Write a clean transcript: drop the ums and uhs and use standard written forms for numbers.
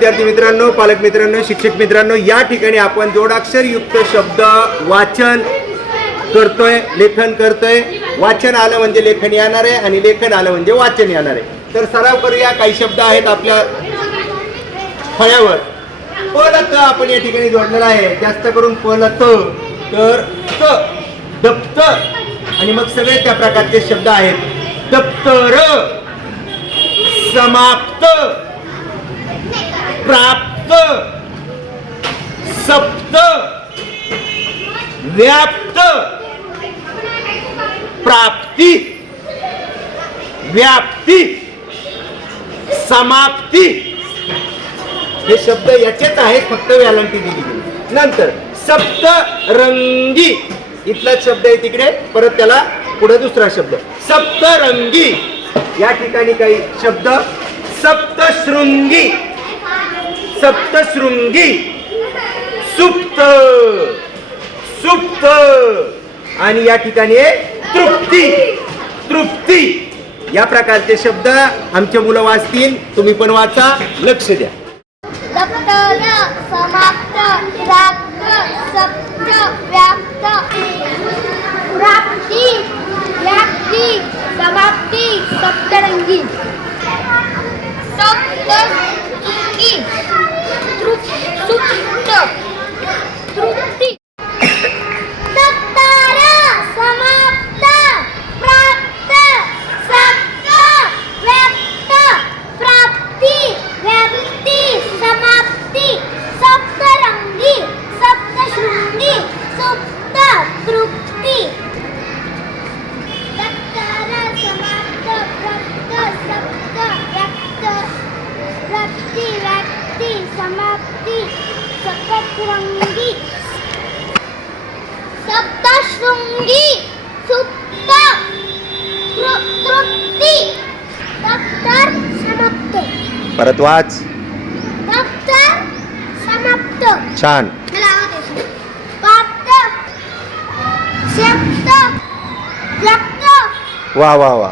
विद्यार्थी मित्रांनो, पालक मित्रांनो, शिक्षक मित्रांनो, या ठिकाणी आपण जोडाक्षर युक्त शब्द वाचन करतोय, लेखन करतोय. वाचन आलं म्हणजे लेखन येणार आहे आणि लेखन आलं म्हणजे वाचन येणार आहे. तर सराव करूया. काही शब्द आहेत आपल्या फळ्यावर. पलत आपण या ठिकाणी जोडलेला आहे, जास्त करून पलत, तर त दप्तर आणि मग सगळे त्या प्रकारचे शब्द आहेत. दप्तर, समाप्त, प्राप्त, सप्त, व्याप्त, प्राप्ती, व्याप्ती, समाप्ती. हे शब्द याचेच आहेत, फक्त व्यालांटी दिली गेली. नंतर सप्तरंगी, इथला शब्द आहे तिकडे, परत त्याला पुढे दुसरा शब्द सप्तरंगी. या ठिकाणी काही शब्द सप्तशृंगी, सप्तशृंगी, सुप्त, सुप्त आणि या ठिकाणी तृप्ती, तृप्ती. या प्रकारचे शब्द आमचे मुलं वाचतील, तुम्ही पण वाचा, लक्ष द्या. दप्तर, समाप्त, प्राप्त, सप्त, व्याप्त, प्राप्ती, व्याप्ती, समाप्ती, सप्तरंगी, सप्तशृंगी, सुप्त, तृप्ती. दप्तर, समाप्त, प्राप्त, सप्त, व्याप्त, प्राप्ती, व्याप्ती, समाप्ती, सप्तरंगी, सप्तशृंगी, सुप्त, तृप्ती. दप्तर, समाप्त, प्राप्त, सप्त, व्याप्त, प्राप्ती, व्याप्ती, समाप्ती, सप्तरंगी, सप्तशृंगी, सुप्त, तृप्ती. दप्तर, समाप्त. परत वाच. दप्तर, समाप्त. छान. प्राप्त, सप्त, व्याप्त. वा वा वा.